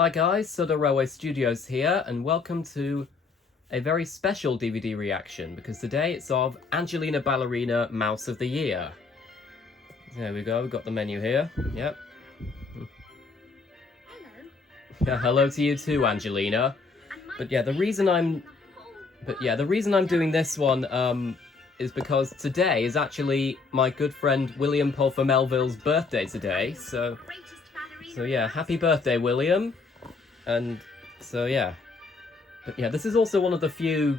Hi guys, Soda Railway Studios here, and welcome to a very special DVD reaction, because today it's of Angelina Ballerina Mouse of the Year. There we go, we've got the menu here, yep. Hello. Yeah, hello to you too, Angelina. But yeah, the reason I'm doing this one, is because today is actually my good friend William Pulfer Melville's birthday today, so yeah, happy birthday, William. And so yeah, but yeah, this is also one of the few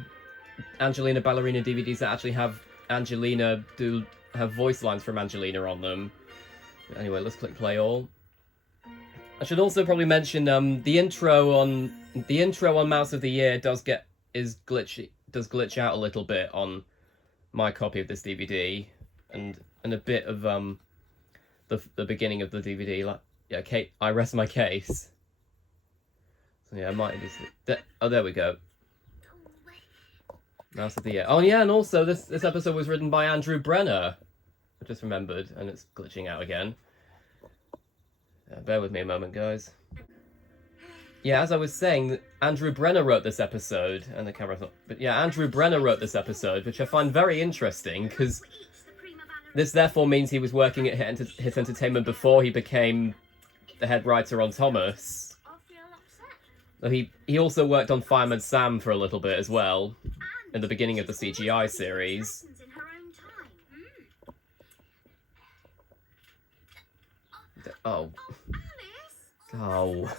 Angelina Ballerina DVDs that actually have Angelina have voice lines from Angelina on them. Anyway, let's click play all. I should also probably mention the intro on Mouse of the Year does glitch out a little bit on my copy of this DVD, and a bit of the beginning of the DVD. Like, yeah, I rest my case. So yeah, I might just... Oh, there we go. Mouse of the Year. Oh yeah, and also this episode was written by Andrew Brenner. I just remembered, and it's glitching out again. Bear with me a moment, guys. Yeah, as I was saying, Andrew Brenner wrote this episode, and the camera's not... But yeah, Andrew Brenner wrote this episode, which I find very interesting, because this therefore means he was working at Hit Entertainment before he became the head writer on Thomas. He also worked on Fireman Sam for a little bit as well, in the beginning of the CGI series. Oh. Oh.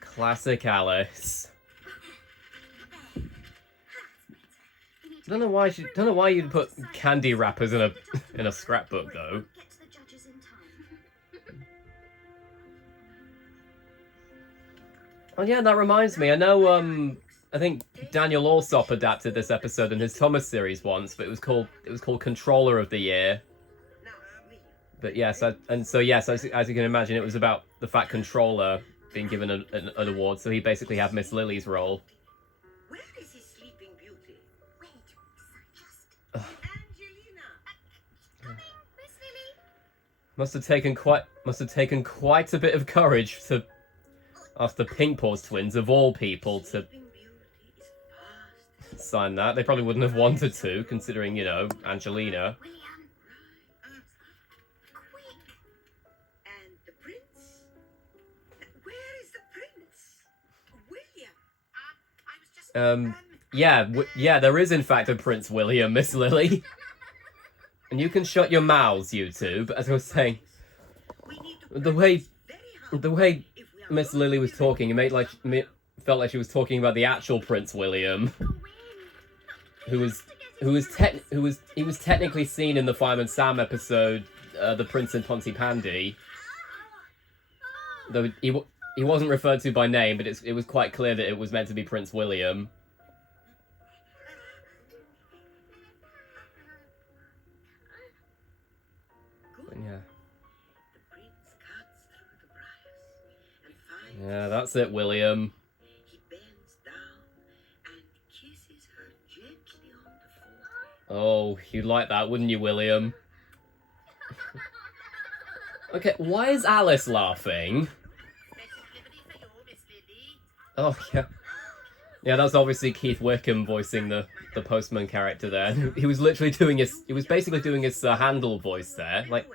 Classic Alice. Don't know why you'd put candy wrappers in a scrapbook though. Oh yeah, that reminds me. I know I think Daniel Allsop adapted this episode in his Thomas series once, but it was called Controller of the Year. But yes, as you can imagine, it was about the Fat Controller being given an award, so he basically had Miss Lily's role. Where is his sleeping beauty? Wait, Angelina! Coming, Miss Lily. Must have taken quite a bit of courage to ask the Pink Paws twins, of all people, to sign that. They probably wouldn't have wanted to, considering, you know, Angelina. And the prince? Where is the prince? William. I was just... Yeah, there is in fact a Prince William, Miss Lily. And you can shut your mouths, you two, but as I was saying, the way Miss Lily was talking, it felt like she was talking about the actual Prince William, who was technically seen in the Fireman Sam episode, The Prince and Pontypandy. Though he wasn't referred to by name, but it was quite clear that it was meant to be Prince William. Yeah. Yeah, that's it, William. He bends down and kisses her gently on the forehead. Oh, you'd like that, wouldn't you, William? Okay, why is Alice laughing? Oh, yeah. Yeah, that's obviously Keith Wickham voicing the postman character there. He was basically doing his Sir Handel voice there. Like,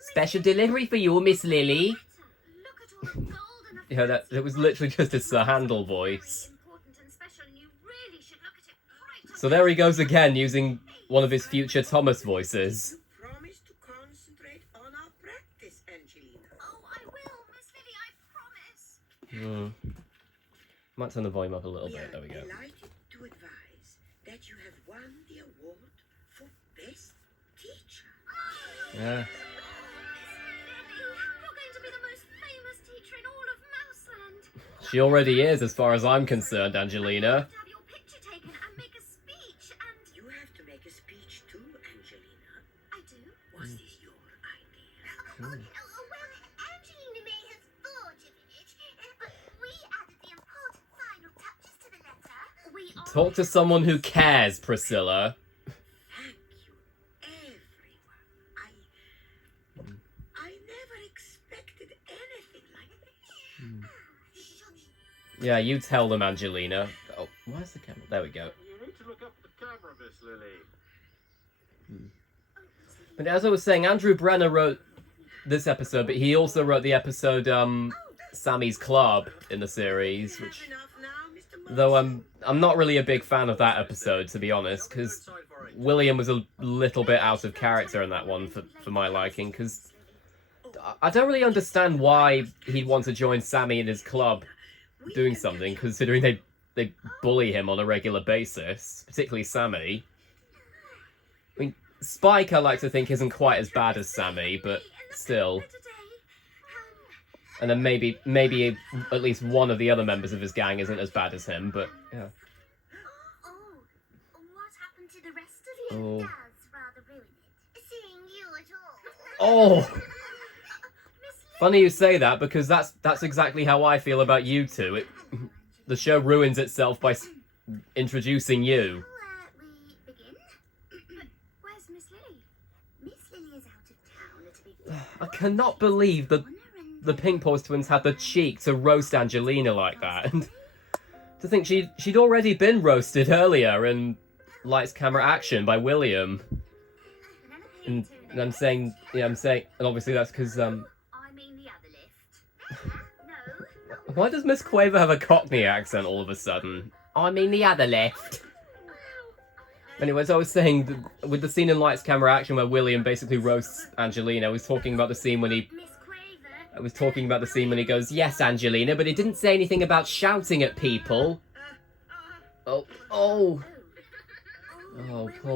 special delivery for you, Miss Lily. Yeah, it was literally just his Sir Handel voice. So there he goes again, using one of his future Thomas voices. Promise to concentrate on our practice, Angelina. Oh, I will, Miss Lily, I promise. Might turn the volume up a little bit. There we go. Delighted to advise that you have won the award for Best Teacher. Yeah. She already is, as far as I'm concerned, Angelina. You have to make a speech too, Angelina. I do? Was this your idea? Well, Angelina may have thought of it, but we added the important final touches to the letter. Talk to someone who cares, Priscilla. Thank you, everyone. I never expected anything like Yeah, you tell them, Angelina. Oh, where's the camera? There we go. You need to look up the camera, Miss Lily. But as I was saying, Andrew Brenner wrote this episode, but he also wrote the episode Sammy's Club in the series, which, Enough now, Mr. though I'm not really a big fan of that episode, to be honest, because William was a little bit out of character in that one for my liking, because I don't really understand why he'd want to join Sammy in his club doing something, considering they bully him on a regular basis, particularly Sammy. I mean, Spike I like to think isn't quite as bad as Sammy, but still. And then maybe at least one of the other members of his gang isn't as bad as him, but yeah. Oh, what happened to the rest of you? Oh. Does rather ruin it. Seeing you at all. Oh! Miss Funny you say that, because that's exactly how I feel about you two. The show ruins itself by introducing you. We begin? But where's Miss Lily? Miss Lily is out of town at a big I cannot believe that the Pink Paws twins had the cheek to roast Angelina like that. And to think she'd already been roasted earlier in Lights, Camera, Action by William. And I'm saying, and obviously that's because, I mean the other lift. No. why does Miss Quaver have a Cockney accent all of a sudden? I mean the other left. Anyways, I was saying, with the scene in Lights, Camera, Action where William basically roasts Angelina, I was talking about the scene when he goes, "Yes, Angelina," but he didn't say anything about shouting at people. Oh, poor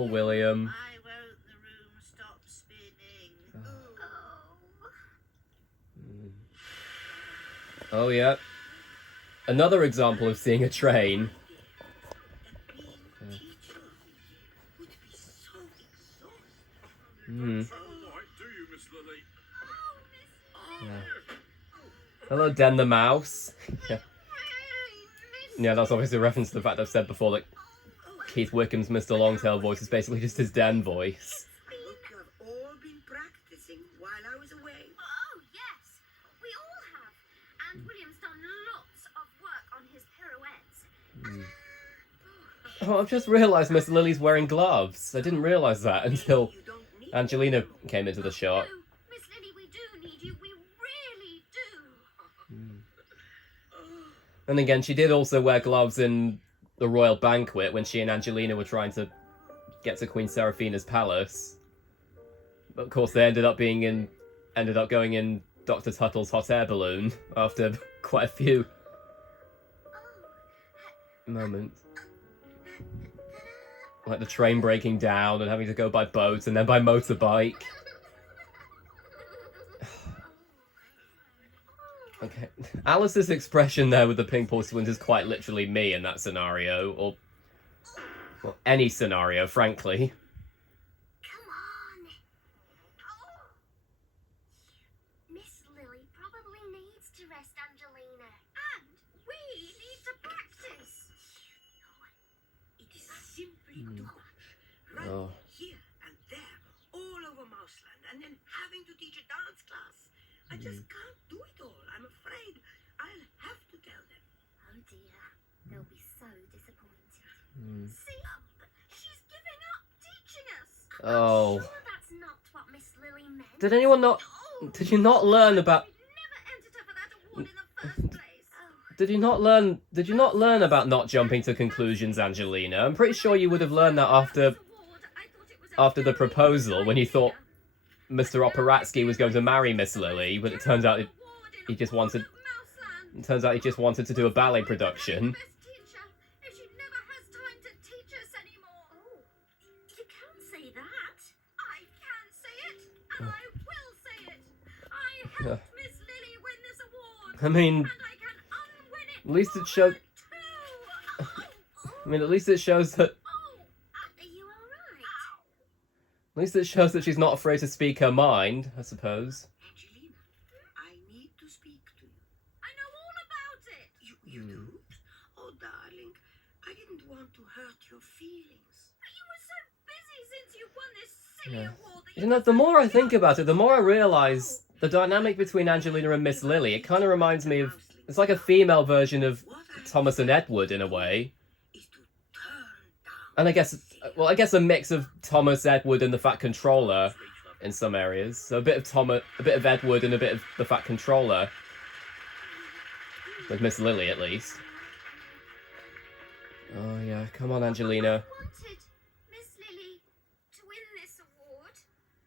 William. Why won't the room stop spinning? Oh, yeah. Another example of seeing a train. Being a teacher would be so exhausting. Hmm. Travel light, do you, Miss Lily? Yeah. Hello, Den the Mouse. Yeah. Yeah, that's obviously a reference to the fact I've said before that Keith Wickham's Mr. Longtail voice is basically just his Den voice. I hope you have all been practicing while I was away. Oh, yes. We all have. And William's done lots of work on his pirouettes. Oh, I've just realised Miss Lily's wearing gloves. I didn't realise that until You don't need Angelina came into the shot. No, Miss Lily, we do need you. We really do. And again, she did also wear gloves in the Royal Banquet when she and Angelina were trying to get to Queen Seraphina's palace. But of course, they ended up going in Dr. Tuttle's hot air balloon after quite a few moments. Like the train breaking down and having to go by boat and then by motorbike. Okay. Alice's expression there with the Pink Paws twins is quite literally me in that scenario, or well, any scenario, frankly. Come on. Oh. Miss Lily probably needs to rest Angelina. And we need to practice. It is simply too much. Right Oh. here and there, all over Mouseland, and then having to teach a dance class. I just can't do it all. I'm afraid I'll have to tell them. Oh dear. They'll be so disappointed. See, She's giving up teaching us. Oh. Sure, that's not what Miss Lily meant. Did anyone not... Oh, Did you not learn about... we'd never entered her for that award in the first place. Oh. Did you not learn about not jumping to conclusions, Angelina? I'm pretty sure you would have learned that after the proposal, when you thought Mr. Operatsky was going to marry Miss Lily, but it turns out he just wanted to do a ballet production. If she never has time to teach us anymore. Oh, you can't say that. I can say it, and I will say it. I helped Miss Lily win this award. I mean, And I can unwin it. at least it showed... I mean, at least it shows that... Are you alright? At least it shows that she's not afraid to speak her mind, I suppose. Angelina, I need to speak to you. I know all about it. You do? Oh, darling, I didn't want to hurt your feelings. But you were so busy since you won this silly award that You know, the more I think about it, the more I realise the dynamic between Angelina and Miss Lily, it kind of reminds me of... It's like a female version of Thomas and Edward in a way. is to turn down. And I guess a mix of Thomas, Edward, and the Fat Controller in some areas. So a bit of Thomas, a bit of Edward, and a bit of the Fat Controller. With Miss Lily, at least. Oh yeah, come on, Angelina. I wanted Miss Lily to win this award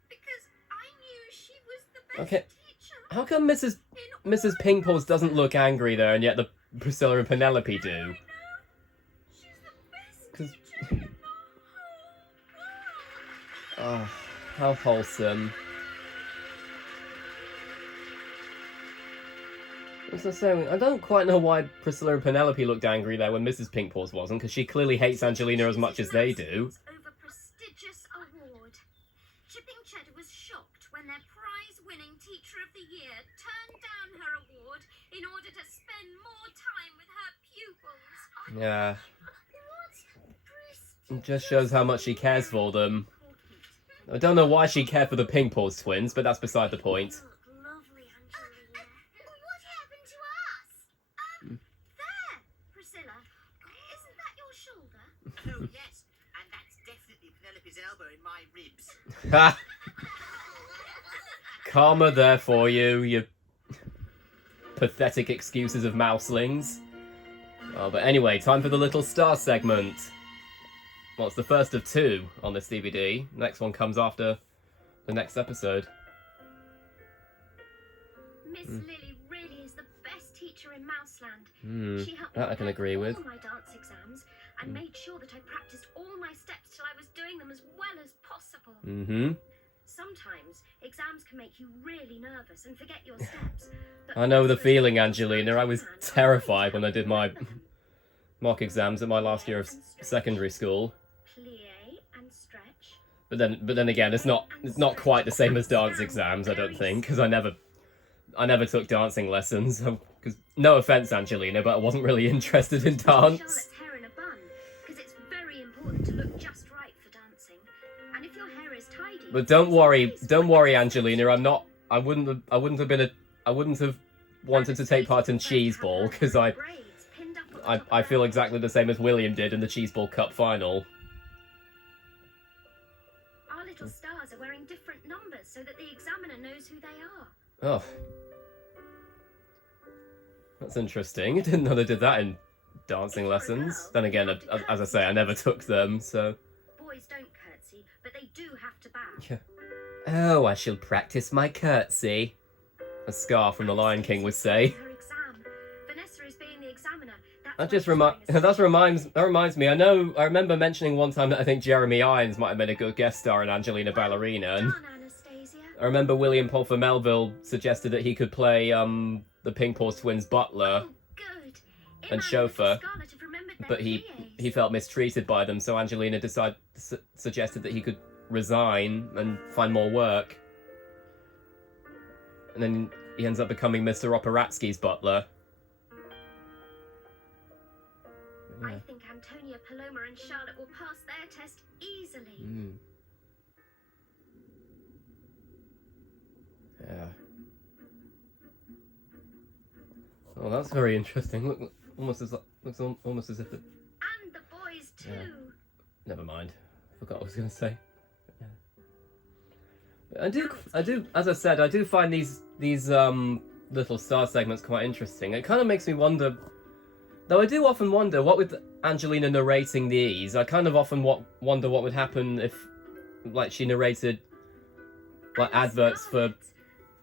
because I knew she was the best Okay. teacher How come Mrs. in Mrs. Pinkpaws doesn't look angry there, and yet the Priscilla and Penelope do? She's the best 'Cause- teacher in the whole world. Oh, how wholesome. As I say, I don't quite know why Priscilla and Penelope looked angry there when Mrs. Pinkpaws wasn't, because she clearly hates Angelina as much as they do. Over prestigious award. Chipping Cheddar was shocked when their prize-winning Teacher of the Year turned down her award in order to spend more time with her pupils. Yeah, What's it just shows how much she cares for them. I don't know why she cared for the Pinkpaws twins, but that's beside the point. lovely, Angelina. What happened to us? There, Priscilla. Isn't that your shoulder? Oh, yes. And that's definitely Penelope's elbow in my ribs. Ha! Karma there for you, you pathetic excuses of mouselings. Oh, but anyway, time for the Little Star segment. Well, it's the first of two on this DVD. Next one comes after the next episode. Miss Lily really is the best teacher in Mouseland. Hmm, She helped me that I can prepare agree for with. all my dance exams and made sure that I practiced all my steps till I was doing them as well as possible. Mm-hmm. Sometimes exams can make you really nervous and forget your steps. But I know the Priscilla's feeling, always Angelina. I was planned, terrified when I did my remember them. mock exams at my last year of secondary school. Plie and stretch. But then again, it's not quite the same as dance exams, I don't think, because I never took dancing lessons. Because no offense, Angelina, but I wasn't really interested in dance. Charlotte's hair in a bun, because it's very important to look just right for dancing. And if your hair is tidy. But don't worry, Angelina. I wouldn't have wanted to take part in Cheese Ball because I feel exactly the same as William did in the Cheese Ball Cup final. Our little stars are wearing different numbers so that the examiner knows who they are. Oh, that's interesting. I didn't know they did that in dancing lessons. Then again, as I say, I never took them, so. Boys don't curtsy, but they do have to bow. Yeah. Oh, I shall practice my curtsy, as Scar from The Lion King would say. Her exam. Vanessa is being the examiner. That reminds me. I remember mentioning one time that I think Jeremy Irons might have been a good guest star in Angelina Ballerina, and Anastasia. I remember William Paul Melville suggested that he could play the Pinkpaws twins' butler, Oh, good. and Emma and chauffeur, Scarlett have remembered their but he pliés. felt mistreated by them, so Angelina suggested that he could resign and find more work, and then he ends up becoming Mr. Operatsky's butler. I think Antonia, Paloma, and Charlotte will pass their test easily. Mm. Yeah. Oh, that's very interesting. Looks almost as if it. And the boys too. Yeah. Never mind. Forgot what I was going to say. Yeah. But I do. As I said, I do find these little star segments quite interesting. It kind of makes me wonder. Though I do often wonder, what with Angelina narrating these, I kind of often wonder what would happen if, like, she narrated, like, adverts for,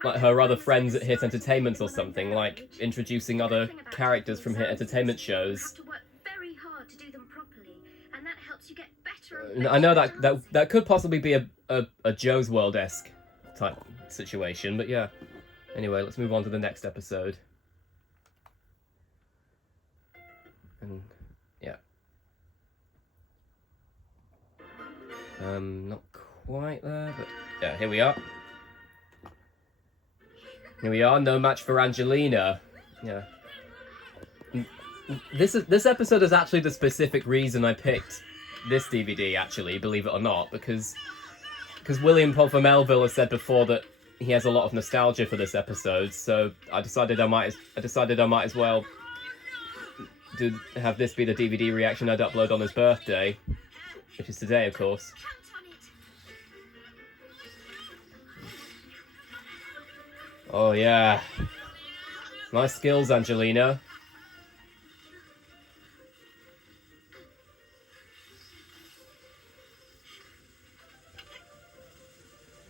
like, her other friends at Hit Entertainment or something, like introducing other characters from Hit Entertainment shows. You have to work very hard to do them properly, and that helps you get better and better I know at dancing. that could possibly be a Joe's World-esque type situation, but yeah. Anyway, let's move on to the next episode. And yeah. Not quite there, but yeah, here we are. Here we are, no match for Angelina. Yeah. This episode is actually the specific reason I picked this DVD, actually, believe it or not, because William Pulver Melville has said before that he has a lot of nostalgia for this episode, so I decided I might as well have this be the DVD reaction I'd upload on his birthday, which is today, of course. Count on it. Oh yeah, nice skills, Angelina.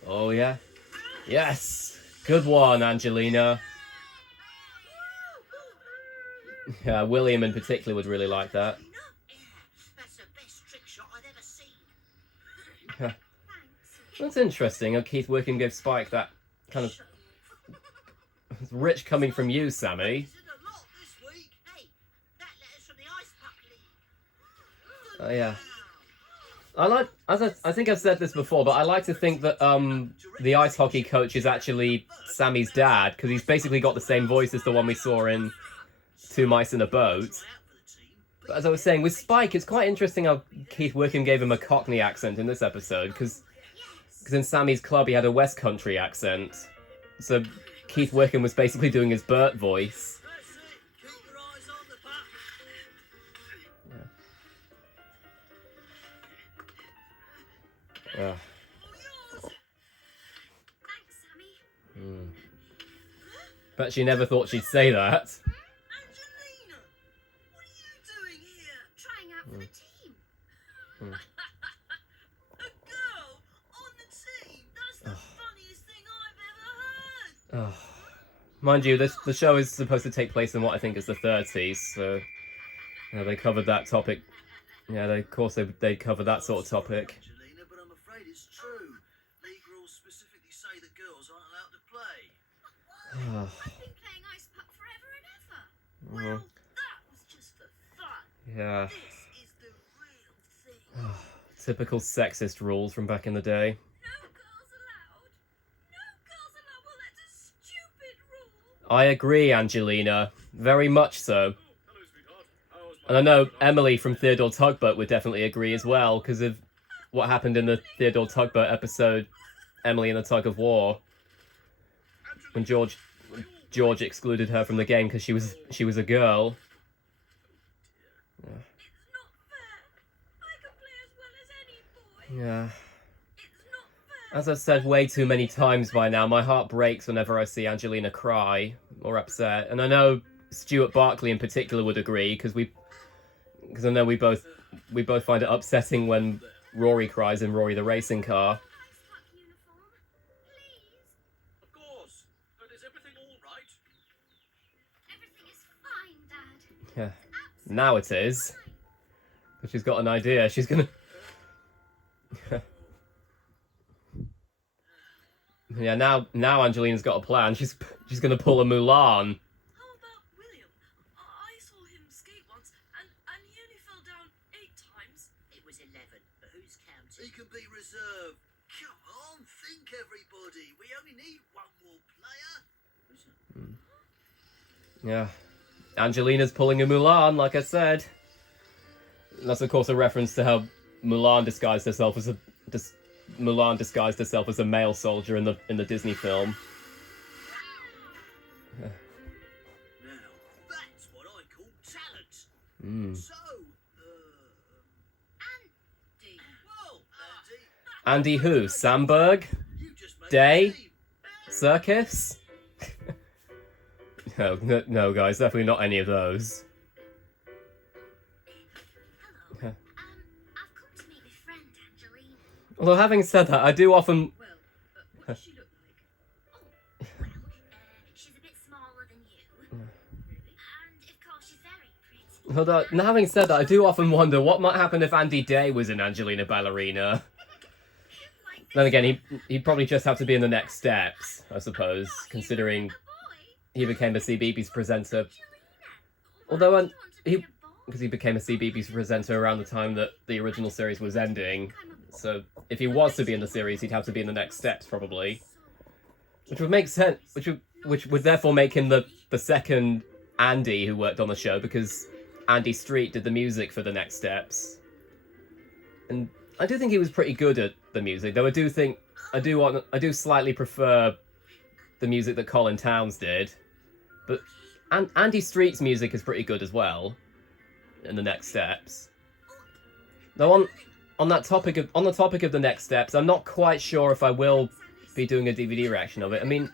Oh yeah, yes, good one, Angelina. Yeah, William in particular would really like that. Yeah, that's the best trick shot I've ever seen. Thanks. That's interesting. How Keith Wickham gave Spike that kind of rich coming from you, Sammy. Said a lot this week. Hey, that letter's from the Ice Puck League. Oh yeah. I think I've said this before, but I like to think that the ice hockey coach is actually Sammy's dad, because he's basically got the same voice as the one we saw in Two Mice in a Boat. But as I was saying, with Spike, it's quite interesting how Keith Wickham gave him a Cockney accent in this episode, because in Sammy's club he had a West Country accent. So Keith Wickham was basically doing his Bert voice. That's it. Keep your eyes on the puck. Yeah. Thanks, Sammy. Bet she never thought she'd say that. Angelina, what are you doing here? Trying out for the team. A girl on the team. That's the funniest thing I've ever heard. Oh. Mind you, the show is supposed to take place in what I think is the 30s, so they covered that topic. Yeah, of course they covered that sort of topic. Angelina, but I'm afraid it's true. League rules specifically say that girls aren't allowed to play. I've been playing ice puck forever and ever. Well, that was just for fun. Yeah. This is the real thing. Typical sexist rules from back in the day. No girls allowed. No girls allowed. Well, that's a stupid rule. I agree, Angelina. Very much so. Hello, sweetheart. How's my And I know Emily from Theodore Tugboat would definitely agree as well, because of what happened in the Theodore Tugboat episode, Emily and the Tug of War, when George excluded her from the game because she was a girl. It's not fair. I can play as well as any boy. Yeah. It's not fair. As I've said way too many times by now, my heart breaks whenever I see Angelina cry or upset. And I know Stuart Barkley in particular would agree, because I know we both find it upsetting when Rory cries in Rory the Racing Car. Ice puck uniform, please. Of course. But is everything all right? Everything is fine, Dad. Yeah. Now it is. But she's got an idea. She's gonna... Yeah, now Angelina's got a plan. She's gonna pull a Mulan. How about William? I saw him skate once, and he only fell down 8 times. It was 11, but who's counting? He can be reserved. Come on, think everybody. We only need one more player. Yeah. Angelina's pulling a Mulan, like I said. And that's of course a reference to how Mulan disguised herself as a male soldier in the Disney film. Now, that's what I call talent. So, Andy. well, Andy who? Samberg? you just made Day? the team. Circus? No, guys, definitely not any of those. Hello. I've come to meet my friend, Angelina. Although having said that, I do often... Well, what does she look like? Well, she's a bit smaller than you. And, of course, she's very pretty. Although, now having said that, I do often wonder what might happen if Andy Day was in Angelina Ballerina. Like Then again, he'd probably just have to be in the next steps, I suppose, considering a boy. he became a CBeebies presenter. Angelina. Although, Why do you want to he- be a boy? Because he became a CBeebies presenter around the time that the original series was ending. So if he was to be in the series, he'd have to be in the next steps, probably. Which would make sense, which would therefore make him the second Andy who worked on the show, because Andy Street did the music for the next steps. And I do think he was pretty good at the music, though I do slightly prefer the music that Colin Towns did. But Andy Street's music is pretty good as well. in the next steps. Though on the topic of the next steps, I'm not quite sure if I will be doing a DVD reaction of it. I mean,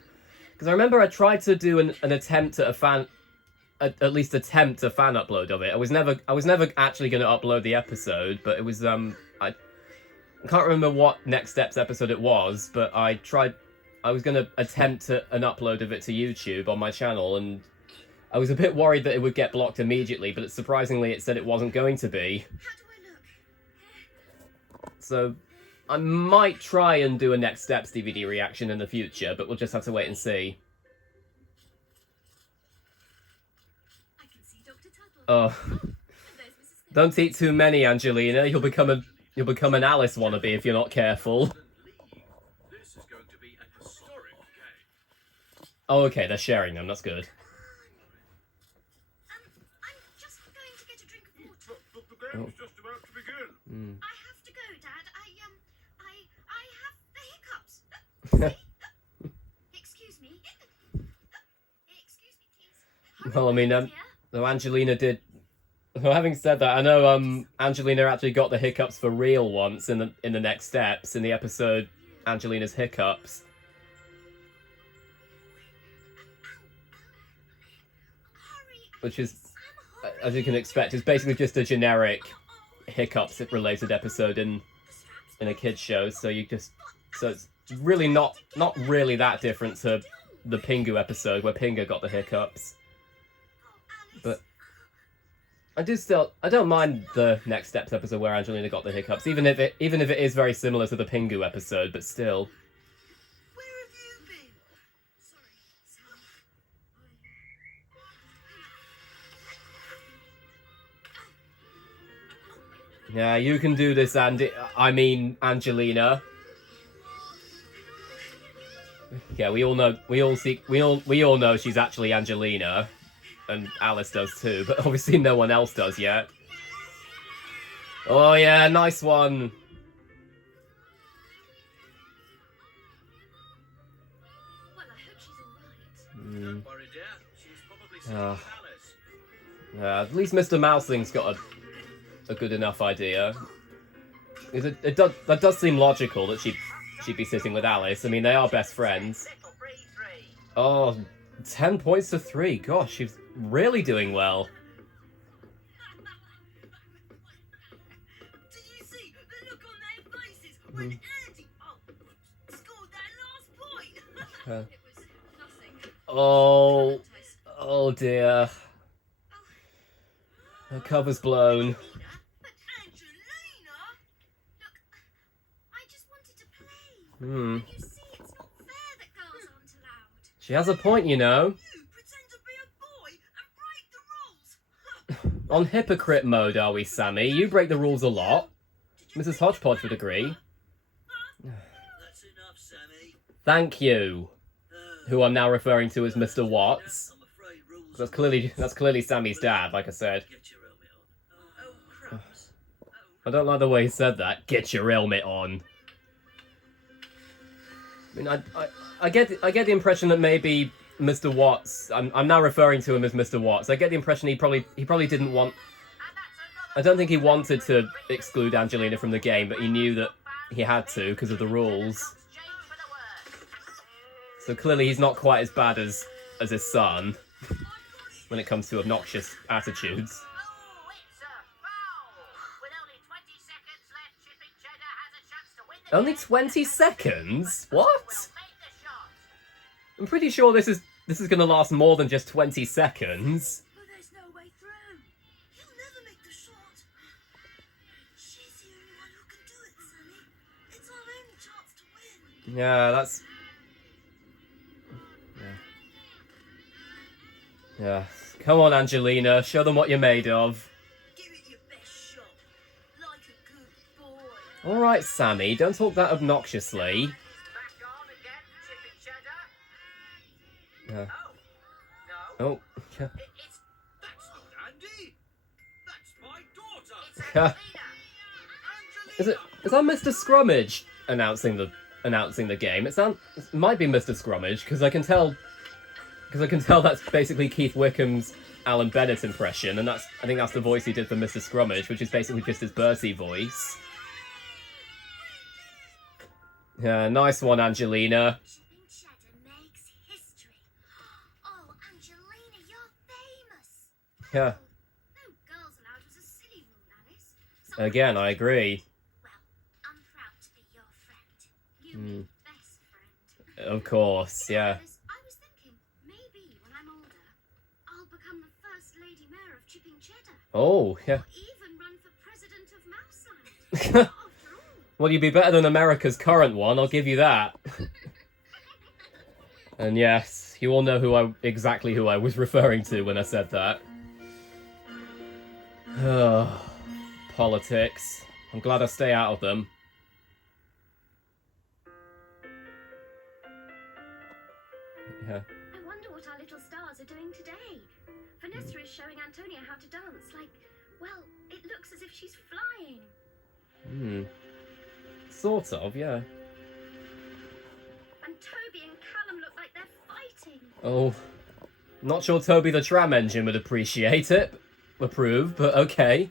because I remember I tried to do an attempt at at least attempt a fan upload of it. I was never actually going to upload the episode, but it was I can't remember what next steps episode it was, but I was going to attempt an upload of it to YouTube on my channel, and I was a bit worried that it would get blocked immediately, but surprisingly it said it wasn't going to be. How do I look? So I might try and do a next steps DVD reaction in the future, but we'll just have to wait and see. I can see Dr. Tuttle. Oh, And there's Mrs. Thayer. don't eat too many, Angelina. You'll become an Alice wannabe if you're not careful. This is going to be a historic game. Oh, okay, they're sharing them. That's good. I'm just going to get a drink of water. But the game's just about to begin. I have to go, Dad. I have the hiccups. Excuse me. Excuse me, please. Well, I mean, Dear. though Angelina did. Well, having said that, I know Angelina actually got the hiccups for real once in the next steps in the episode Angelina's hiccups, Hurry, which is, I'm hungry. as you can expect, is basically just a generic hiccups related episode in a kids show. So it's really not really that different to the Pingu episode where Pingu got the hiccups. But I don't mind the next steps episode where Angelina got the hiccups, even if it is very similar to the Pingu episode, but still. Where have you been? Sorry, Sally. Yeah, you can do this, Angelina. Yeah, we all know she's actually Angelina, and Alice does too, but obviously no one else does yet. Oh yeah, nice one. Well, I hope she's all right. Don't worry, dear. She's probably sitting Ah. with Alice. Yeah, at least Mr. Mousing's got a good enough idea. That does seem logical that she'd be sitting with Alice. I mean, they are best friends. Little Bree 3. Oh, 10 points to 3. Gosh, she's really doing well. Did you see the look on their faces when Andy scored that last point? Uh, It was nothing. oh dear. The cover's blown. But Angelina? Look, I just wanted to play. Hmm. You see, it's not fair that girls aren't allowed. She has a point, you know. You pretend to be a boy and break the rules. On hypocrite mode, are we, Sammy? You break the rules a lot. Mrs. Hodgepodge would agree. That's enough, Sammy. Thank you. Who I'm now referring to as Mr. Watts. I'm afraid rules. That's clearly Sammy's dad, like I said. Get your helmet on. Oh, crumbs. I don't like the way he said that. Get your helmet on. I mean, I get the impression that maybe Mr. Watts. I'm now referring to him as Mr. Watts. I get the impression he probably didn't want. I don't think he wanted to exclude Angelina from the game, but he knew that he had to because of the rules. So clearly he's not quite as bad as his son when it comes to obnoxious attitudes. Oh, it's a foul! With only 20 seconds left, Chipping Cheddar has a chance to win the Only game. 20 seconds? What? Will make the shot. I'm pretty sure this is going to last more than just 20 seconds. But there's no way through. He'll never make the shot. She's the only one who can do it, Sammy. It's our only chance to win. Yeah, that's... Yeah. Come on, Angelina. Show them what you're made of. Give it your best shot. Like a good boy. Alright, Sammy. Don't talk that obnoxiously. Back on again, Chipping Cheddar. Yeah. Oh, no. Oh. Yeah. It's That's not Andy. That's my daughter. Angelina. Is that Mr. Scrummage announcing the game? It might be Mr. Scrummage because I can tell that's basically Keith Wickham's Alan Bennett impression, and I think that's the voice he did for Mr. Scrummage, which is basically just his Bertie voice. Yeah, nice one, Angelina. Chipping cheddar makes history. Oh, Angelina, you're famous. Yeah, No girls allowed was a silly rule, Alice. Someone again, I else- agree. Well, I'm proud to be your friend. You mean best friend. Of course, yeah. Alice, I was thinking, maybe when I'm older, I'll become the first lady mayor of Chipping Cheddar. Oh, yeah. Or even run for president of Mouseland. After all. Well, you'd be better than America's current one, I'll give you that. And yes, you all know exactly who I was referring to when I said that. Politics. I'm glad I stay out of them. Yeah. I wonder what our little stars are doing today. Vanessa is showing Antonia how to dance. Well, it looks as if she's flying. Sort of, yeah. And Toby and Callum look like they're fighting. Oh, not sure Toby the Tram Engine would appreciate it, approve, but okay.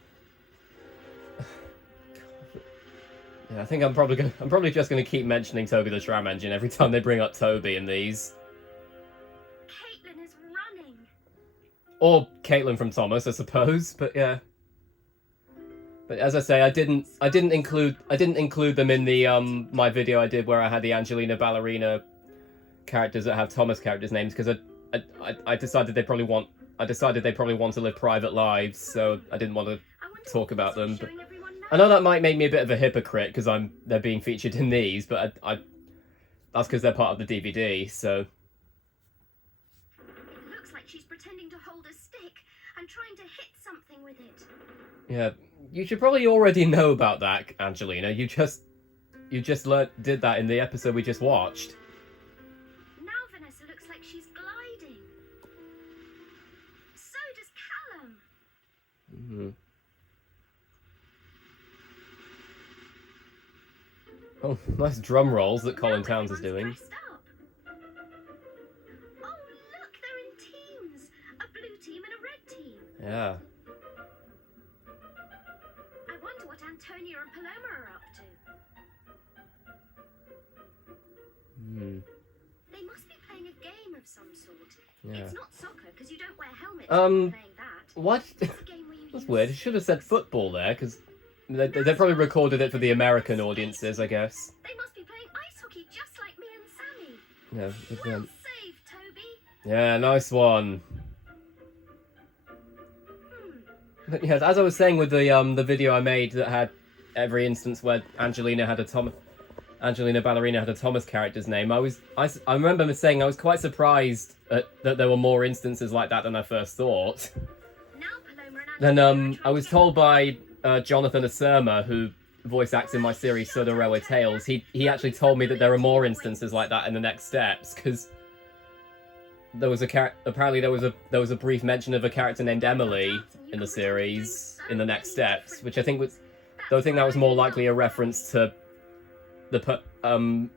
Yeah, I think I'm probably just gonna keep mentioning Toby the Tram Engine every time they bring up Toby in these. Caitlin is running. Or Caitlin from Thomas, I suppose, but yeah. But as I say, I didn't include them in the my video I did where I had the Angelina Ballerina characters that have Thomas characters' names, because I decided they probably want to live private lives, so I didn't want to I wonder talk what about Vanessa's them. But showing everyone now. I know that might make me a bit of a hypocrite because they're being featured in these, but that's because they're part of the DVD. So It looks like she's pretending to hold a stick and trying to hit something with it. yeah, you should probably already know about that, Angelina. You just did that in the episode we just watched. Now Vanessa looks like she's gliding. So does Callum. Oh, nice drum rolls that Colin Now Towns is everyone's doing. dressed up. Oh, look, they're in teams. A blue team and a red team. Yeah. I wonder what Antonia and Paloma are up to. They must be playing a game of some sort. Yeah. It's not soccer because you don't wear helmets Um, when you're playing that. What? It's a game where you That's use weird. It should have said football there, because they probably recorded it for the American audiences, I guess. They must be playing ice hockey just like me and Sammy. Yeah. With Well them. saved, Toby. Yeah, nice one. But yeah, as I was saying with the video I made that had every instance where Angelina Ballerina had a Thomas character's name, I remember saying I was quite surprised that there were more instances like that than I first thought. Now Paloma and Then Antonia are I was trying told by Jonathan Asurma, who voice acts in my series Soda Railway Tales, he actually told me that there are more instances like that in the next steps, because there was apparently there was a brief mention of a character named Emily in the series in the next steps, which I think that was more likely a reference to the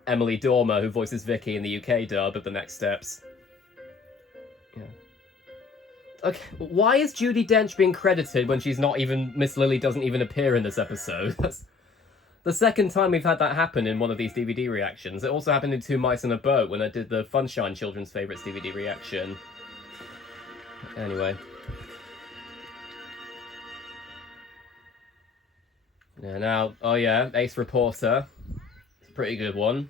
Emily Dormer, who voices Vicky in the UK dub of the next steps. Yeah. Okay, why is Judi Dench being credited when Miss Lily doesn't even appear in this episode? That's the second time we've had that happen in one of these DVD reactions. It also happened in Two Mice in a Boat when I did the Funshine Children's Favourites DVD reaction. Anyway. Yeah, now, oh yeah, Ace Reporter. It's a pretty good one.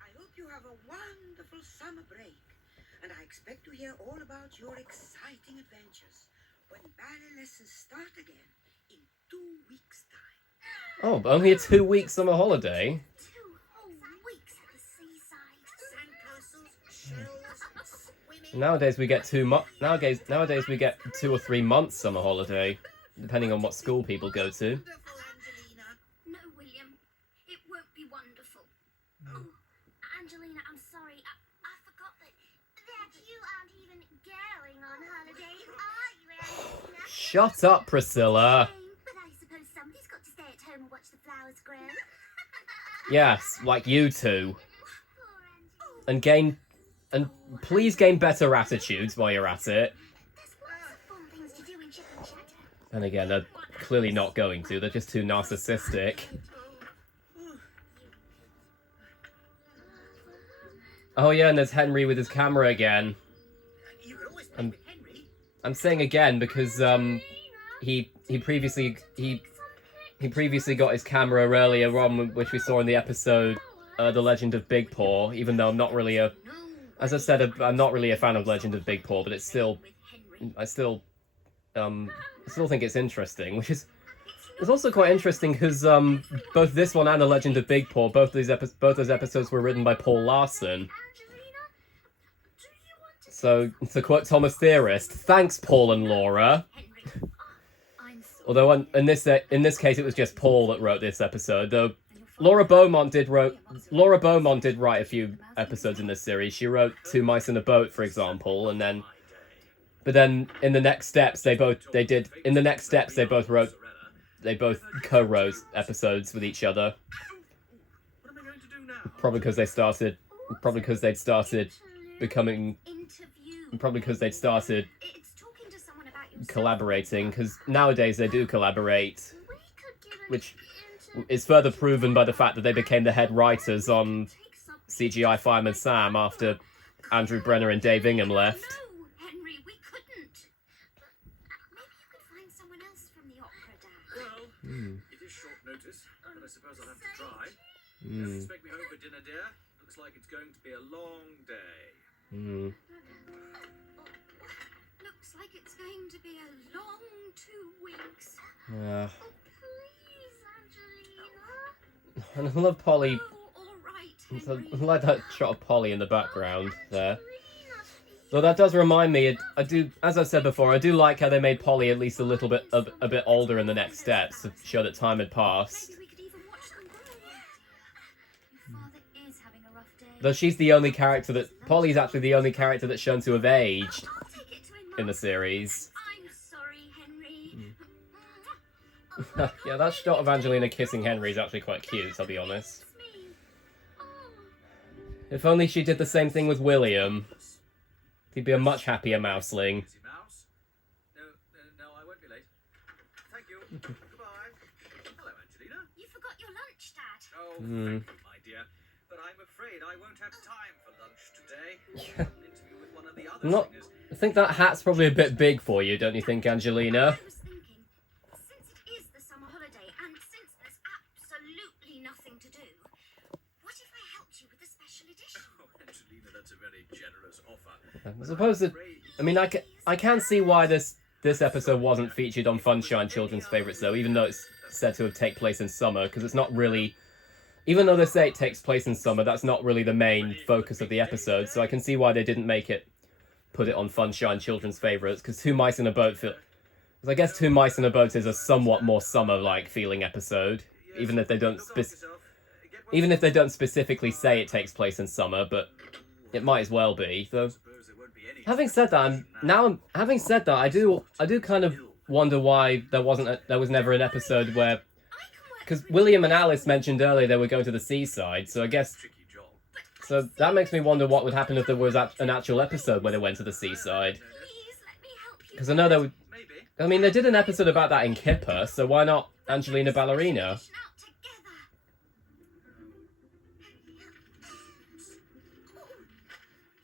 I hope you have a wonderful summer break, and I expect to hear all about your exciting adventures when ballet lessons start again in 2 weeks' time. Oh, but only a 2-week summer holiday. 2 whole weeks at the seaside. Sandcastles, shells, swimming. Nowadays we get 2 or 3 months summer holiday, depending on what school people go to. Wonderful, Angelina. No, William. It won't be wonderful. Oh, Angelina, I'm sorry. I forgot that you aren't even going on holiday, are you, Angelina? Shut up, Priscilla. But I suppose somebody's got to stay at home and watch the flowers grow. Yes, like you two. Poor Angelina. And please gain better attitudes while you're at it. There's lots of fun And again, they're clearly not going to. They're just too narcissistic. Oh yeah, and there's Henry with his camera again. You can always play with Henry. I'm saying again because he previously got his camera earlier on, which we saw in the episode The Legend of Big Paw. Even though I'm not really as I said, I'm not really a fan of Legend of Big Paw, but it's still, I still think it's interesting, which is. It's also quite interesting because both this one and The Legend of Big Paw, both those episodes were written by Paul Larson. So, to quote Thomas Theorist, thanks Paul and Laura. Although in this case it was just Paul that wrote this episode, though Laura Beaumont did write a few episodes in this series. She wrote Two Mice in a Boat, for example, but then in the next steps they both co-wrote episodes with each other. What am I going to do now? Probably because they'd started collaborating, because nowadays they do collaborate, which is further proven by the fact that they became the head writers on CGI Fireman Sam after Andrew Brenner and Dave Ingham left. No, Henry, we couldn't. Maybe you could find someone else from the opera, Dad. Well, it is short notice, but I suppose I'll have to try. Don't expect me home for dinner, dear. Looks like it's going to be a long day. Looks like it's going to be a long 2 weeks. Yeah. Oh, please, Angelina. And I love Polly. Oh, all right, So, Henry. I like that shot of Polly in the background there. Though that does remind me, as I've said before, I do like how they made Polly at least a little bit a bit older in the next steps to show that time had passed. Maybe we could even watch them grow. Your father is having a rough day. Though Polly's actually the only character that's shown to have aged I'll take it to him, in the Mum. series. I'm sorry, Henry. Yeah, that shot of Angelina kissing Henry is actually quite cute, I'll be honest. It's me. Oh. If only she did the same thing with William. He'd be a much happier mouseling. Busy mouse? No, I won't be late. Thank you. Goodbye. Hello, Angelina. You forgot your lunch, Dad. Oh, thank you, my dear. But I'm afraid I won't have time for lunch today. I've got an interview with one of the other singers. I think that hat's probably a bit big for you, don't you think, Angelina? I was thinking, since it is the summer holiday and since there's absolutely nothing to do, what if I helped you with the special edition? Oh, Angelina, that's a very generous offer. I suppose that. I mean, I can see why this episode wasn't featured on Funshine Children's Favourites, though, even though it's said to take place in summer, because it's not really. Even though they say it takes place in summer, that's not really the main focus of the episode, so I can see why they didn't put it on Funshine Children's Favourites, because Two Mice in a Boat because I guess Two Mice in a Boat is a somewhat more summer-like feeling episode, even if they don't specifically say it takes place in summer, but it might as well be. Though, having said that, I do kind of wonder why there was never an episode where, because William and Alice mentioned earlier they were going to the seaside, so I guess. So that makes me wonder what would happen if there was an actual episode where they went to the seaside. Please let me help you. Because I know Maybe. I mean, they did an episode about that in Kipper, so why not Angelina Ballerina? Out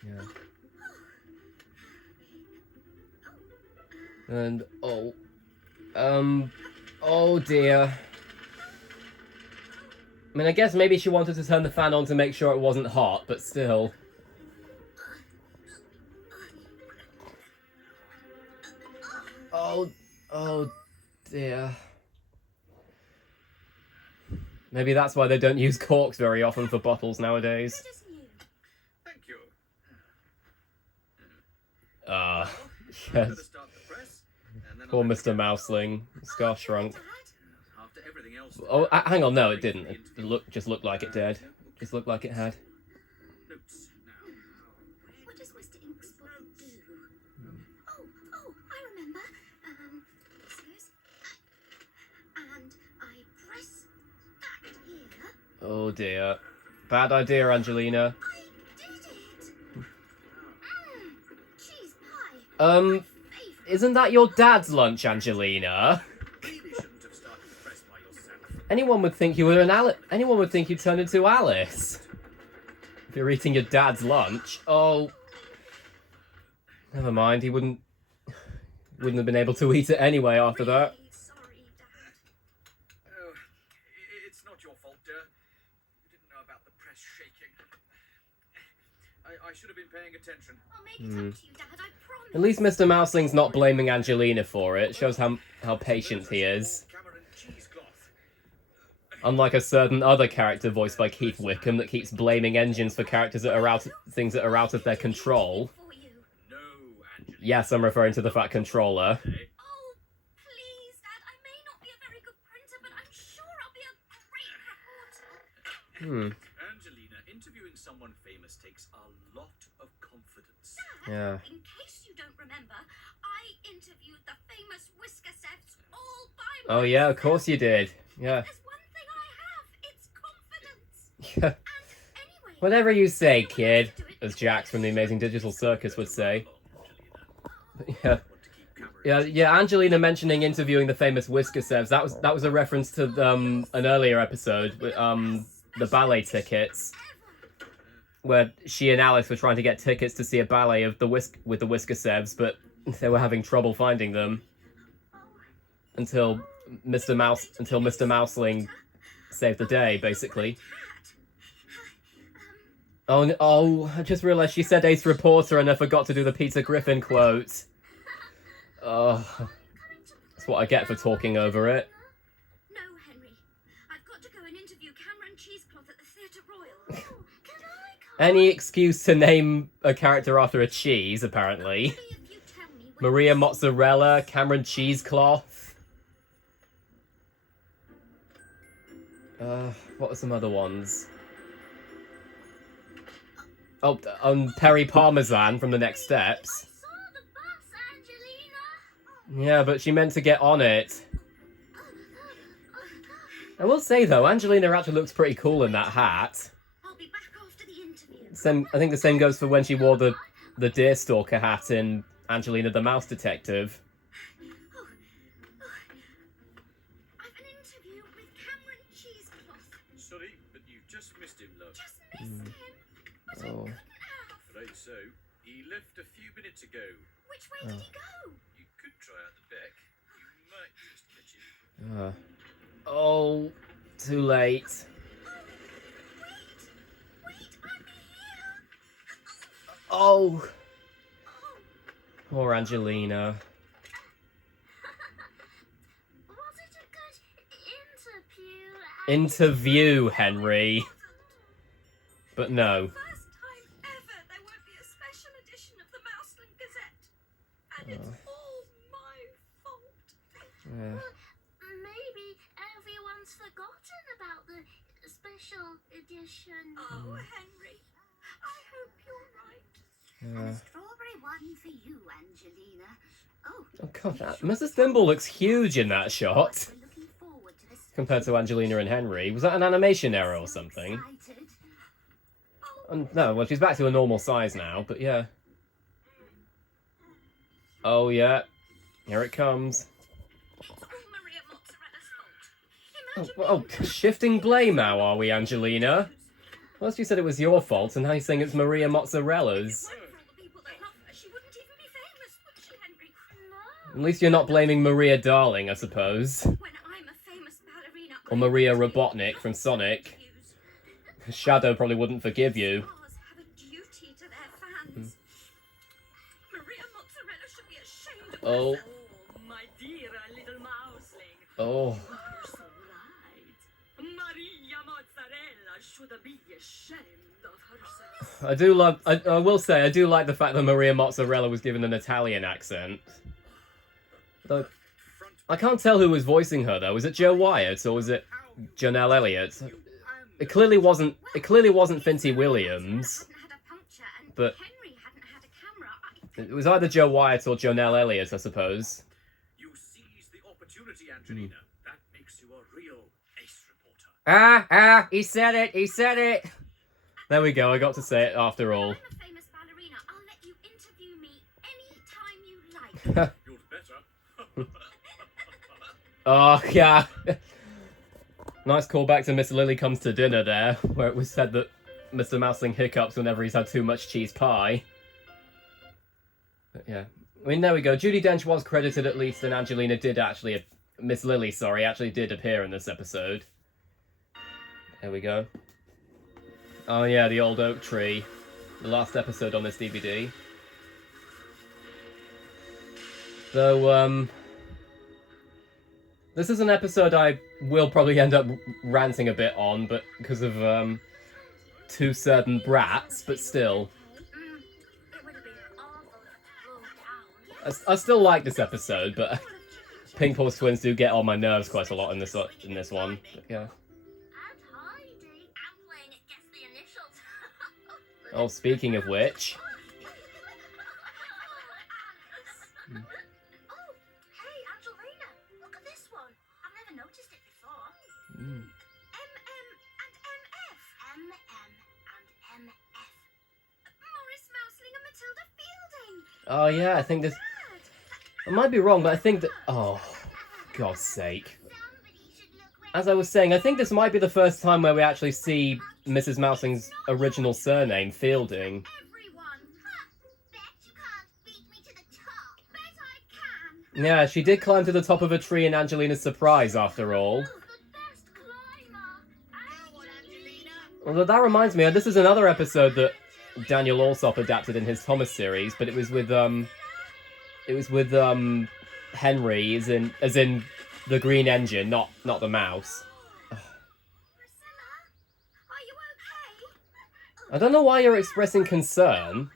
together. Yeah. And oh dear. I mean, I guess maybe she wanted to turn the fan on to make sure it wasn't hot, but still. Oh dear. Maybe that's why they don't use corks very often for bottles nowadays. Good as new. Thank you. Ah, Better yes. start the press, and then Poor I'll have to Mr. Mouseling. Scar shrunk. Dad? After everything else. Oh, hang on, no, it didn't. It just looked like it did. Just looked like it had. Notes now. What does Mr. Inkspot do? Oh, I remember. This goes. And I press that here. Oh dear. Bad idea, Angelina. I did it. Cheese pie. Um, My favourite. Isn't that your dad's lunch, Angelina? Really shouldn't have started the press by yourself. Anyone would think you were anyone would think you turned into Alice. If you're eating your dad's lunch. Oh. Never mind, he wouldn't have been able to eat it anyway after that. Really sorry, Dad. Oh, it's not your fault, dear. You didn't know about the press shaking. I should have been paying attention. I'll make it up to you, Dad, I promise. At least Mr. Mouseling's not blaming Angelina for it. Shows how patient he is. Cameron cheesecloth. Unlike a certain other character voiced by Keith Wickham that keeps blaming engines for characters that are things that are out of their control. For you. No, Angelina. Yes, I'm referring to the Fat Controller. Oh, please, Dad. I may not be a very good printer, but I'm sure I'll be a great reporter. Angelina, interviewing someone famous takes a lot of confidence. Dad, Yeah. in case you don't remember, I interviewed the famous Whisker Seths all by myself. Oh yeah, of course you did. Yeah. There's one thing I have. It's confidence. Yeah. And anyway, Whatever you say, kid, as Jax from the Amazing Digital Circus would say. Yeah. Yeah, Angelina mentioning interviewing the famous Whisker Sevs. That was a reference to an earlier episode with the ballet tickets, where she and Alice were trying to get tickets to see a ballet of the with the Whisker Sevs, but they were having trouble finding them until Mr. Mouseling saved the day, basically. Oh, I just realised she said Ace Reporter and I forgot to do the Peter Griffin quote. Oh, that's what I get for talking over it. no, Henry. I've got to go and interview Cameron Cheesecloth at the Theatre Royal. Oh, can I come? Any excuse to name a character after a cheese, apparently. Only if you tell me when Maria Mozzarella, Cameron Cheesecloth. What are some other ones? Oh, Perry Parmesan from The Next Steps. I saw the bus, Angelina. Yeah, but she meant to get on it. I will say, though, Angelina actually looks pretty cool in that hat. I'll be back after the interview. I think the same goes for when she wore the Deerstalker hat in Angelina the Mouse Detective. I've an interview with Cameron Cheesecloth. Sorry, but you just missed him, love. Just missed him. But I Oh. couldn't have. Afraid so. He left a few minutes ago. Which way did he go? You could try out the back. You might just catch him. Oh, too late. Wait, I'm here. Oh, poor Angelina. Was it a good interview? Interview, Henry. But no. First time ever there won't be a special edition of the Mouseling Gazette. And it's all my fault. Maybe everyone's forgotten about the special edition. Oh, Henry, I hope you're right. And a strawberry one for you, Angelina. Oh, Oh god, Mrs. Thimble looks huge in that shot we're looking forward to this. compared to Angelina and Henry. Was that an animation error or something? Excited. No, well, she's back to a normal size now, but yeah. Oh, yeah. Here it comes. It's all Maria Mozzarella's fault. Imagine Oh, shifting blame now, are we, Angelina? First you said it was your fault, and now you're saying it's Maria Mozzarella's. for all the people that love her, she wouldn't even be famous, would she, Henry? At least you're not blaming Maria Darling, I suppose. When I'm a famous ballerina, Or Maria Robotnik from Sonic. Shadow probably wouldn't forgive you. Stars have a duty to their fans. Maria Mozzarella should be ashamed of Oh. herself. Oh, my dear little mouseling. Oh. You're so right. Maria Mozzarella should be ashamed of herself. I will say, I do like the fact that Maria Mozzarella was given an Italian accent. Though, I can't tell who was voicing her, though. Was it Joe Wyatt, or was it Janelle Elliott? It clearly wasn't Finty Williams, Hadn't had a puncture and but Henry hadn't had a camera. it was either Joe Wyatt or Janelle Elliott, I suppose. You seized the opportunity, Angelina. That makes you a real ace reporter. He said it! There we go, I got to say it after all. I'm a famous ballerina. I'll let you interview me anytime you like. You'll Oh, yeah. Nice callback to Miss Lily Comes to Dinner there, where it was said that Mr. Mouseling hiccups whenever he's had too much cheese pie. But yeah. I mean, there we go. Judi Dench was credited at least, and Angelina did actually... Miss Lily, sorry, actually did appear in this episode. There we go. Oh yeah, the old oak tree. The last episode on this DVD. Though, this is an episode I will probably end up ranting a bit on, but because of, two certain brats, but still. I still like this episode, but Pink Paws Twins do get on my nerves quite a lot in this one. But yeah. Oh, speaking of which. Oh, hey, Angelina, look at this one. I've never noticed it before. MM and MF. MM and MF. Morris Mousling and Matilda Fielding. Oh yeah, I think this... I might be wrong, but I think that... Oh, God's sake. As I was saying, I think this might be the first time where we actually see Mrs. Mousling's original surname, Fielding. Yeah, she did climb to the top of a tree in Angelina's surprise, after all. Although that reminds me, this is another episode that Daniel Allsop adapted in his Thomas series, but it was with Henry, as in the Green Engine, not the mouse. I don't know why you're expressing concern.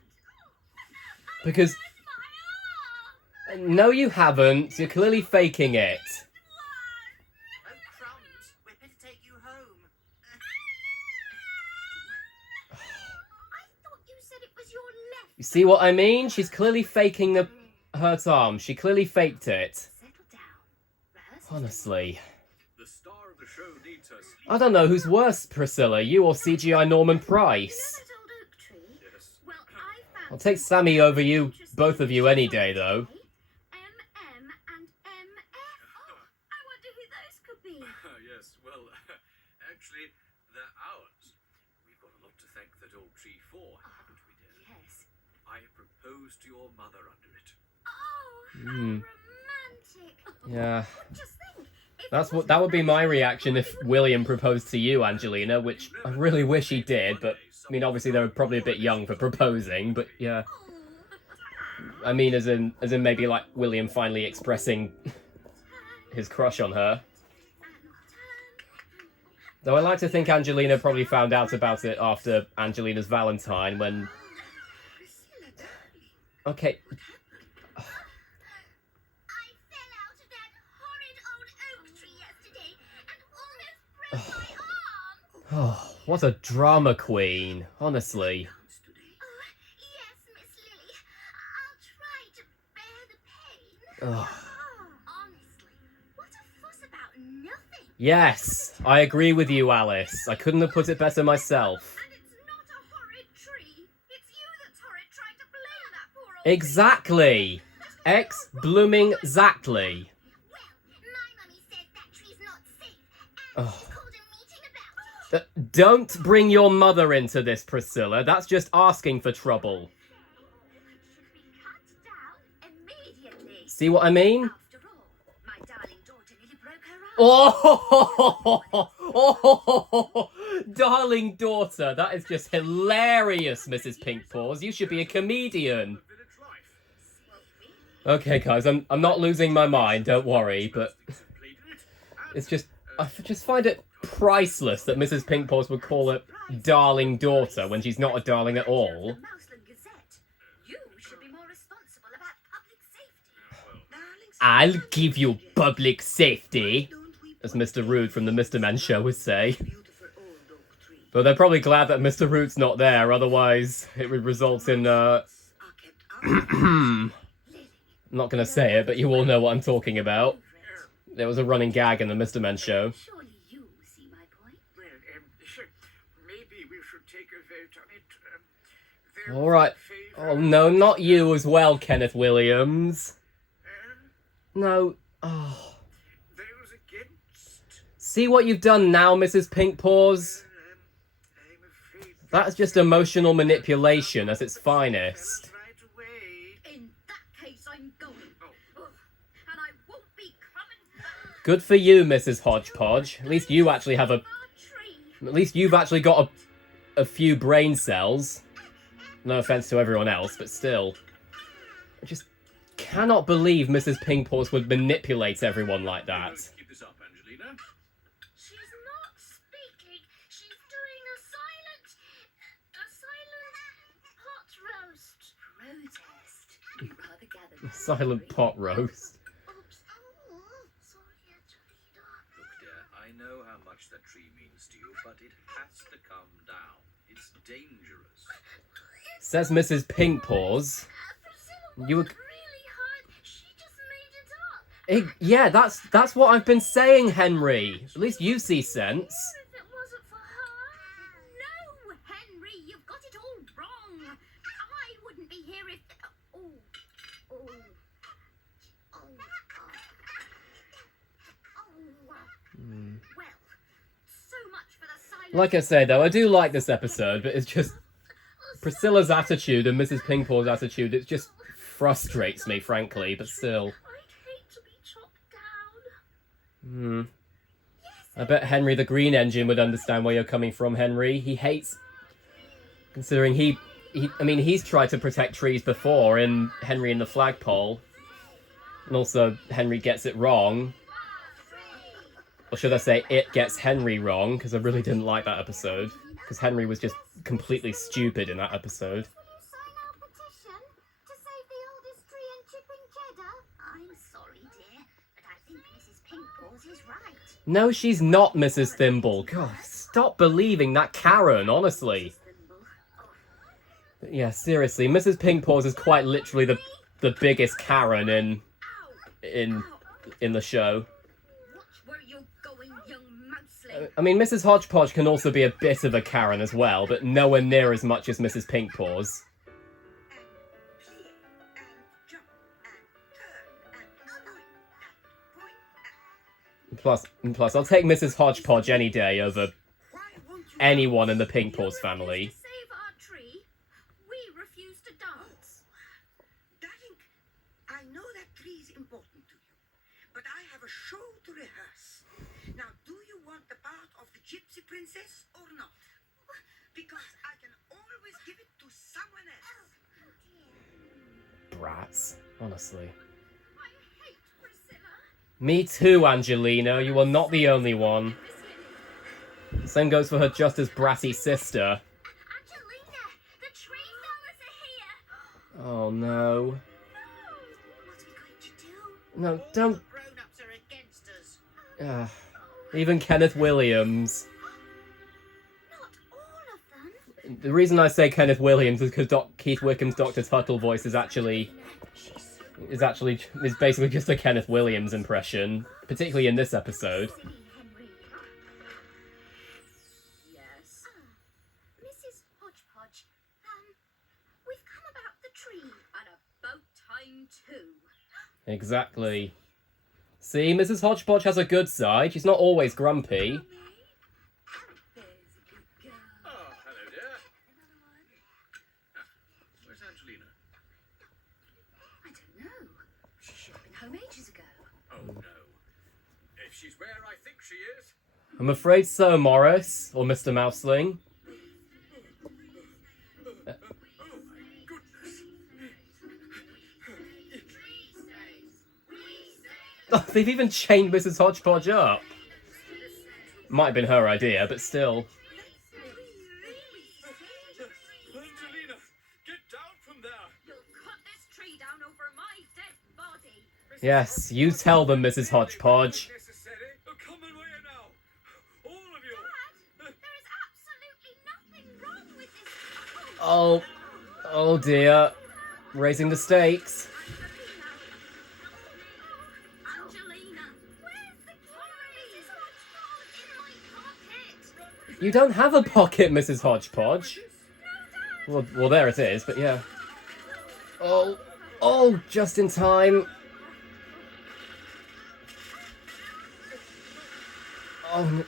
Because... No, you haven't. You're clearly faking it. Oh, crumbs. We're going to take you home. I thought you said it was your left. You see what I mean? She's clearly faking the hurt arm. She clearly faked it. Settle down. Honestly. The star of the show needs her sleep. I don't know who's worse, Priscilla, you or CGI Norman Price. That old oak tree? Yes. Well, I found I'll take Sammy over you, both of you, any day, though. MM and MF. Oh, I wonder who those could be. Yes, well, actually, they're ours. We've got a lot to thank that old tree for, haven't we, dear? Yes. I proposed to your mother under it. Oh, how romantic. Yeah. Just think. If That would be my reaction if William proposed to you, Angelina, which I really wish he did, but I mean obviously they were probably a bit young for proposing, but yeah. I mean as in maybe like William finally expressing his crush on her. Though I like to think Angelina probably found out about it after Angelina's Valentine when... Okay, I fell out of that horrid old oak tree yesterday and almost broke my arm. oh, what a drama queen, honestly. Oh, yes, Miss Lily. I'll try to bear the pain. Ugh. Honestly, what a fuss about nothing. Yes, I agree with you, Alice. I couldn't have put it better myself. And it's not a horrid tree. It's you that's horrid trying to blame that poor old tree. Exactly. Blooming-zactly. Well, my mummy says that tree's not safe, and Oh. she called a meeting about it. Don't bring your mother into this, Priscilla. That's just asking for trouble. Should be cut down immediately. See what I mean? After all, my darling daughter nearly broke her arm. Oh, darling daughter. That is just hilarious, Mrs. Pink Paws. You should be a comedian. Village life. Okay, guys, I'm not losing my mind. Don't worry, but Completed it. And it's just I just find it priceless that Mrs. Pink Paws would call it darling daughter when she's not a darling at all. The Mouseland Gazette. You should be more responsible about public safety. I'll give you public safety, as Mr. Rude from the Mr. Men show would say. But they're probably glad that Mr. Rude's not there, otherwise it would result in, I'm not gonna say it, but you all know what I'm talking about. There was a running gag in the Mr. Men show. Surely you see my point. Well, maybe we should take a vote on it. They're Alright. in favor. Oh no, not you as well, Kenneth Williams. No. Oh. Those against. See what you've done now, Mrs. Pink Paws? I'm afraid That's just emotional manipulation at its finest. right away. In that case, I'm going. Ugh, and I won't be coming back. Good for you, Mrs. Hodgepodge. At least you actually have a... Our tree. At least you've actually got a few brain cells. No offense to everyone else, but still. I just cannot believe Mrs. Pink Paws would manipulate everyone like that. Keep this up, Angelina. She's not speaking. She's doing a silent pot roast. Protest. You rather gathered. Silent pot roast. Oops. Oh, sorry, Angelina. Look, dear, I know how much that tree means to you, but it has to come down. It's dangerous. Says Mrs. Pink Paws. Priscilla You were... wasn't really hurt. She just made it up. Yeah, that's what I've been saying, Henry. At least you see sense. If it wasn't for her. No, Henry, you've got it all wrong. I wouldn't be here if. Well, so much for the silent. Like I say, though, I do like this episode, but it's just Priscilla's attitude and Mrs. Pink Paws' attitude, it just frustrates me, frankly, but still. I'd hate to be chopped down. I bet Henry the Green Engine would understand where you're coming from, Henry. He hates... Considering he's tried to protect trees before in Henry and the Flagpole. And also, Henry gets it wrong. Or should I say, it gets Henry wrong, because I really didn't like that episode. Because Henry was just completely stupid in that episode. Will you sign our petition to save the oldest tree in Chipping Cheddar? I'm sorry, dear, but I think Mrs. Pink Paws is right. No, she's not, Mrs. Thimble. God, stop believing that Karen, honestly. But yeah, seriously, Mrs. Pink Paws is quite literally the biggest Karen in the show. Watch where you're going, young mouseling. I mean, Mrs. Hodgepodge can also be a bit of a Karen as well, but nowhere near as much as Mrs. Pink Paws. And play and jump and turn and point and point and... Plus, I'll take Mrs. Hodgepodge any day over Why won't you... anyone in the Pink Paws You family. refuse to save our tree. We refuse to dance. Darling, I know that tree's important to you, but I have a show to rehearse. Now, do you want the part of the Gypsy Princess or not? Because I can always give it to someone else. Brats, honestly. I hate Priscilla. Me too, Angelina. You are not the only one. Same goes for her just as bratty sister. Angelina, the tree fellas are here. Oh no. What are we going to do? No, All don't... the grown-ups are against us. Even Kenneth Williams. Not all of them. The reason I say Kenneth Williams is because Keith Wickham's Dr. Tuttle voice is basically just a Kenneth Williams impression, particularly in this episode. Silly Henry. Yes. Mrs. Hodgepodge, we've come about the tree. And about time too. Exactly. See, Mrs. Hodgepodge has a good side. She's not always grumpy. There's a good girl. Oh, hello, dear. Where's Angelina? I don't know. She should have been home ages ago. Oh, no. If she's where I think she is... I'm afraid so, Morris, or Mr. Mouseling. Oh, my goodness. Oh, they've even chained Mrs. Hodgepodge up. Might have been her idea, but still. Angelina, get down from there. You'll cut this tree down over my dead body. Yes, you tell them, Mrs. Hodgepodge. Necessary. Come away now. All of you. Dad, there is absolutely nothing wrong with this. Oh dear. Raising the stakes. Angelina, where's the key? In my pocket. You don't have a pocket, Mrs. Hodgepodge. Well, there it is, but yeah. Oh, just in time. Oh, no.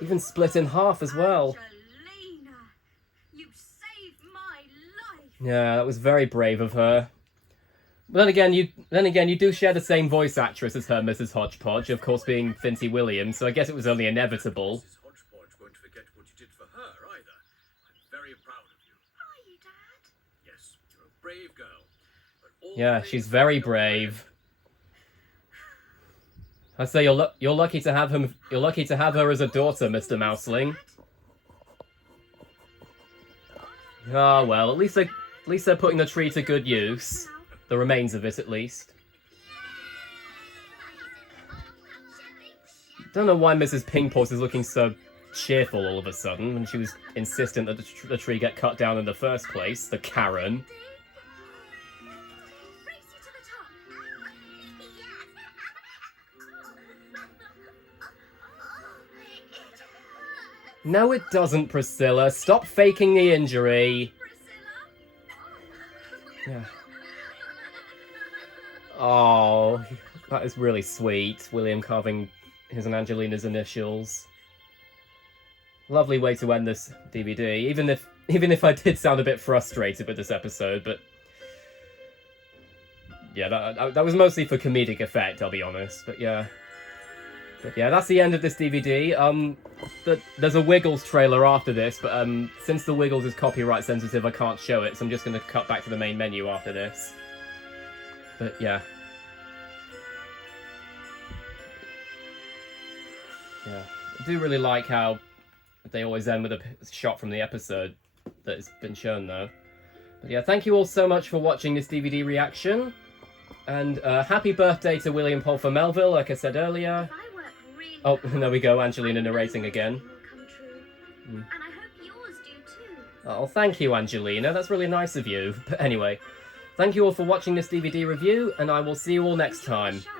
Even split in half as well. Angelina, you saved my life. Yeah, that was very brave of her. But then again, you do share the same voice actress as her, Mrs. Hodgepodge, of course, being Fincy Williams. So I guess it was only inevitable. Mrs. Hodgepodge won't forget what you did for her either. I'm very proud of you. Are you, Dad? Yes, you're a brave girl. But all Yeah, brave she's very girls are brave. I say you're lucky to have him. You're lucky to have her as a daughter, Mr. Mouseling. Ah, well, at least they're putting the tree to good use. The remains of it, at least. Don't know why Mrs. Pinkpaws is looking so cheerful all of a sudden when she was insistent that the tree get cut down in the first place. The Karen. Race you to the top. No, it doesn't, Priscilla. Stop faking the injury. Priscilla. Yeah. Oh, that is really sweet. William carving his and Angelina's initials. Lovely way to end this DVD. Even if I did sound a bit frustrated with this episode, but yeah, that was mostly for comedic effect, I'll be honest. But yeah, that's the end of this DVD. There's a Wiggles trailer after this, but since the Wiggles is copyright sensitive, I can't show it, so I'm just going to cut back to the main menu after this. But yeah. Yeah. I do really like how they always end with a shot from the episode that has been shown, though. But yeah, thank you all so much for watching this DVD reaction. And happy birthday to William Polfer Melville, like I said earlier. If I work really Oh, hard, there we go, Angelina I know narrating my again. dream will come true. And I hope yours do too. Oh, thank you, Angelina. That's really nice of you. But anyway, thank you all for watching this DVD review, and I will see you all next time. Show